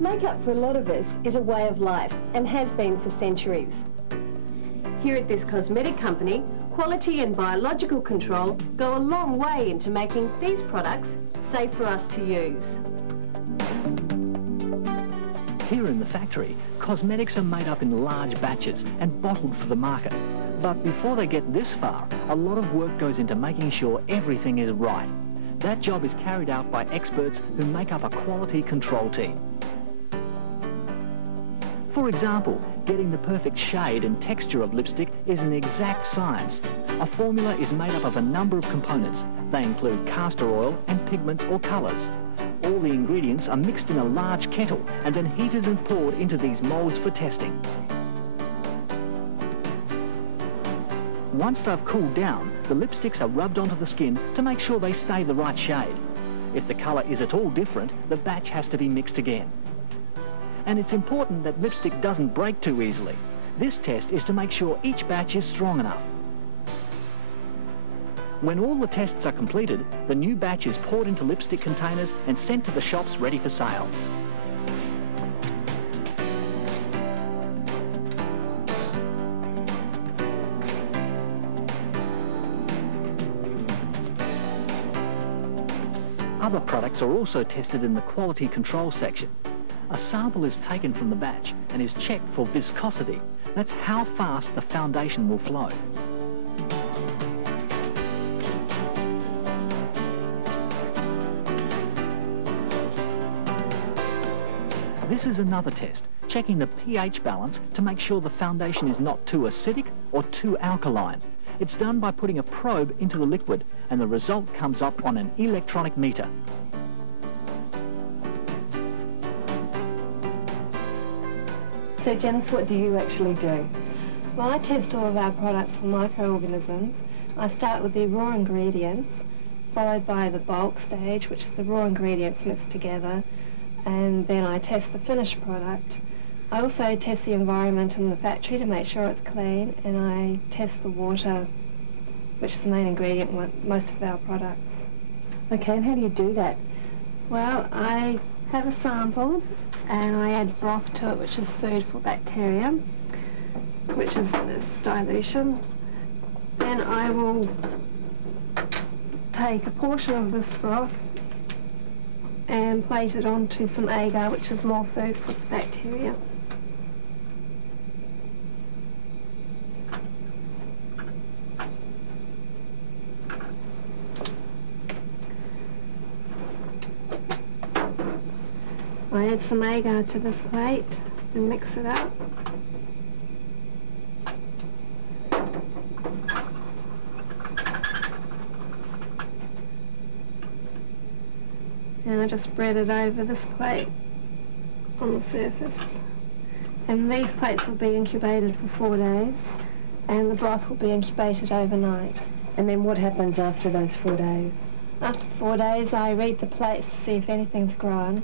Makeup for a lot of us is a way of life and has been for centuries. Here at this cosmetic company, quality and biological control go a long way into making these products safe for us to use. Here in the factory, cosmetics are made up in large batches and bottled for the market. But before they get this far, a lot of work goes into making sure everything is right. That job is carried out by experts who make up a quality control team. For example, getting the perfect shade and texture of lipstick is an exact science. A formula is made up of a number of components. They include castor oil and pigments or colours. All the ingredients are mixed in a large kettle and then heated and poured into these moulds for testing. Once they've cooled down, the lipsticks are rubbed onto the skin to make sure they stay the right shade. If the colour is at all different, the batch has to be mixed again. And it's important that lipstick doesn't break too easily. This test is to make sure each batch is strong enough. When all the tests are completed, the new batch is poured into lipstick containers and sent to the shops ready for sale. Other products are also tested in the quality control section. A sample is taken from the batch and is checked for viscosity. That's how fast the foundation will flow. This is another test, checking the pH balance to make sure the foundation is not too acidic or too alkaline. It's done by putting a probe into the liquid and the result comes up on an electronic meter. So Janice, what do you actually do? Well, I test all of our products for microorganisms. I start with the raw ingredients, followed by the bulk stage, which is the raw ingredients mixed together, and then I test the finished product. I also test the environment in the factory to make sure it's clean, and I test the water, which is the main ingredient in most of our products. Okay, and how do you do that? Well, I have a sample and I add broth to it, which is food for bacteria, which is this dilution. Then I will take a portion of this broth and plate it onto some agar, which is more food for the bacteria. I add some agar to this plate and mix it up. And I just spread it over this plate on the surface. And these plates will be incubated for 4 days, and the broth will be incubated overnight. And then what happens after those 4 days? After 4 days, I read the plates to see if anything's grown.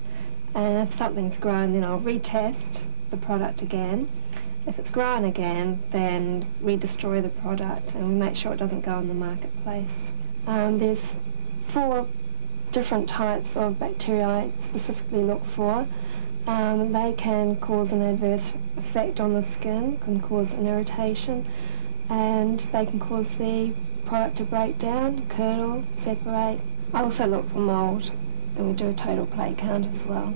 And if something's grown, then I'll retest the product again. If it's grown again, then we destroy the product and we make sure it doesn't go in the marketplace. There's 4 different types of bacteria I specifically look for. They can cause an adverse effect on the skin, can cause an irritation, and they can cause the product to break down, curdle, separate. I also look for mould, and we do a total plate count as well.